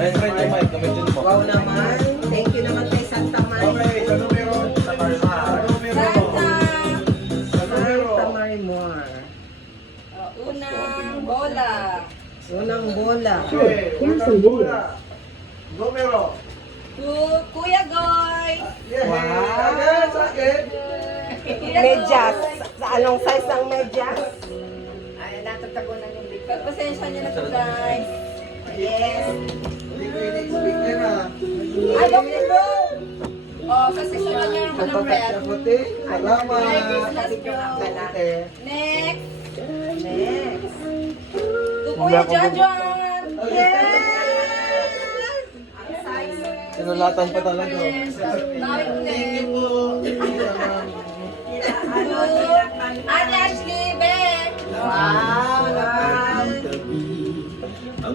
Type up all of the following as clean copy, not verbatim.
Ay, try yung mic. Gamitin mo. Wow naman. Thank you naman kay Santa Maria. Okay, sa numero. Sa numero. Sa numero. Santa Marimor. Unang bola. Unang bola. Okay, unang bola. Numero. Kuya Goy. Yeah. Wow. Again, sa akin. Medyas. Sa anong size ang medyas? Ay, natatabunan yung big. Pasensya niyo na to, guys. Yes. Hindi ko ini-expect yan ah. Ay, bakit bro? Oh, kasi sunod niyo yung Ang ng red. puti. Salamat. Merry Christmas, bro. Puti. Next. Next. To Kuya Jojon. Yes! Ang size. Sinulatan pa talaga. Bawing next. Ate Ashley, Ben. Wow naman.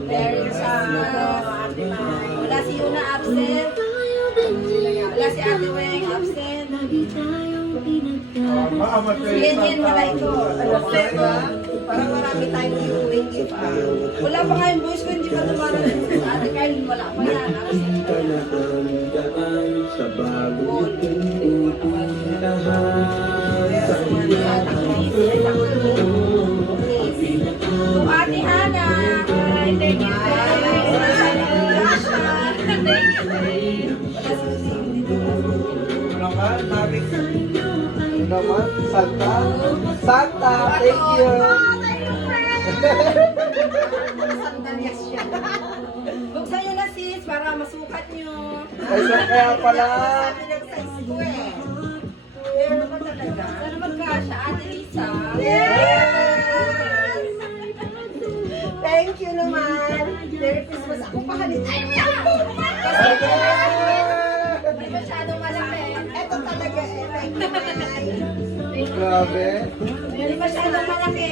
Merry Christmas. Wala si Una absent. Wala si Ate Weng absent. Yan, wala ito. Parang marami tayong iuwing gift. Wala pa nga yung boys ko, hindi pa dumarating. Ate Carlin, wala pa yan. Absent. Sa bagong To Ate Hana. Thank you, Naman, Marik. Naman, Santa. Santa, thank you. Sandalias siya. Buksan nyo na sis, para masukat nyo. Ay, so kaya pala. Nag-size ko eh. Meron naman talaga. Sana magkasya, Ate Lisa. Yes! Thank you naman. Merry Christmas. Ako pa halit. Ay, Hindi masyadong malaki. ito talaga eh. Thank you, Nay. Grabe. Hindi masyadong malaki.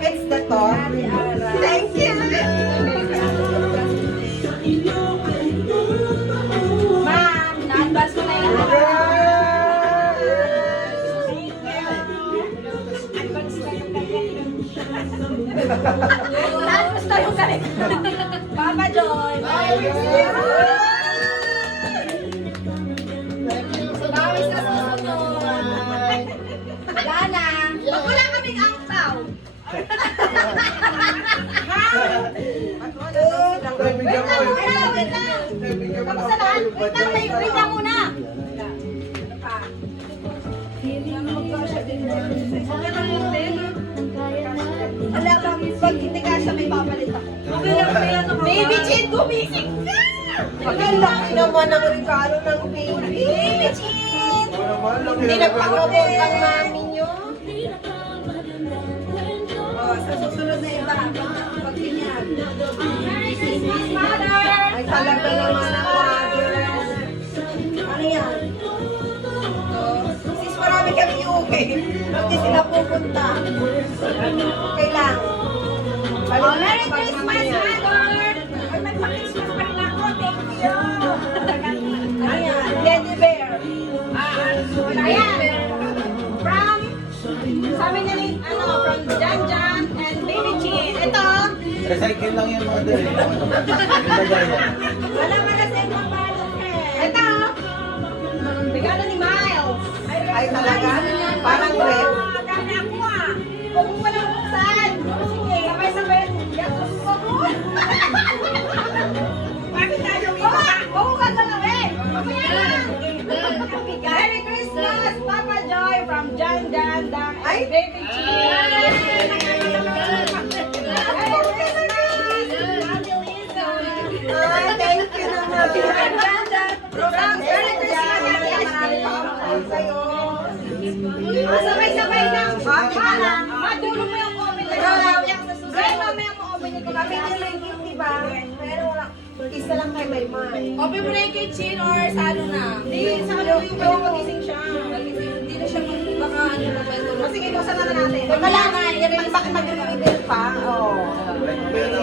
It's the top. Thank you. Ma'am, na-advance ko na yung Tapos na yung galit. Papa Joy. Bawis na susunod. Lana. Wala kaming angkaw. Bibigyan mo. Wait lang. Bibigyan mo Tapos ng na lang. five. Wait lang, wait lang muna. Ano pa? Wala bang pag hindi ka siya may papalit ako. Baby Chin, gumising ka! Ang laki naman ang regalo ng baby. Baby Chin! Ito naman, laki Hindi na nagpapabot ang mami nyo. Oh, sa susunod na iba, pag ganyan. Merry Christmas, Mother! Ay talaga naman ang mother. Ano yan? Sis, marami kami okay. Hindi sila pupunta. Okay lang. Oh, Merry Christmas, Mother! Ay, may pa-Christmas pa rin ako. Thank you. Ano yan? Teddy bear. Ayan. From, sabi niya rin, from Jan Jan and Baby Chin. Ito. Recycle lang yan mga dali. Ilagay yan. Wala man kasi ang balot eh. Ito. Regalo ni Miles. Ay talaga? Parang rep. Dami ako ah. Kung walang buksan. Sige, sabay-sabay. Gusto mo? Bakit tayo iba? Oo ka galawin. Merry Christmas, Papa Joy from Jan Jan Dang and Ay. Baby Chin. Merry Christmas, Ate Lisa. Ay, thank you naman. Jan Jan from Merry Christmas, Ate Ashley. Sa'yo. Sabay-sabay lang. Madulong mo yung comment. Ay, mamaya mo open ito. Kami din may gift, diba? Pero wala. Isa lang kay Maymay. Open mo na yung kitchen or sa ano na? Hindi, sa ano yung pwede magising siya. Hindi na siya baka ano na pwede. O sige, buksan na natin. Wala nga, i-release Bakit mag-reveal pa? Oh. Pero,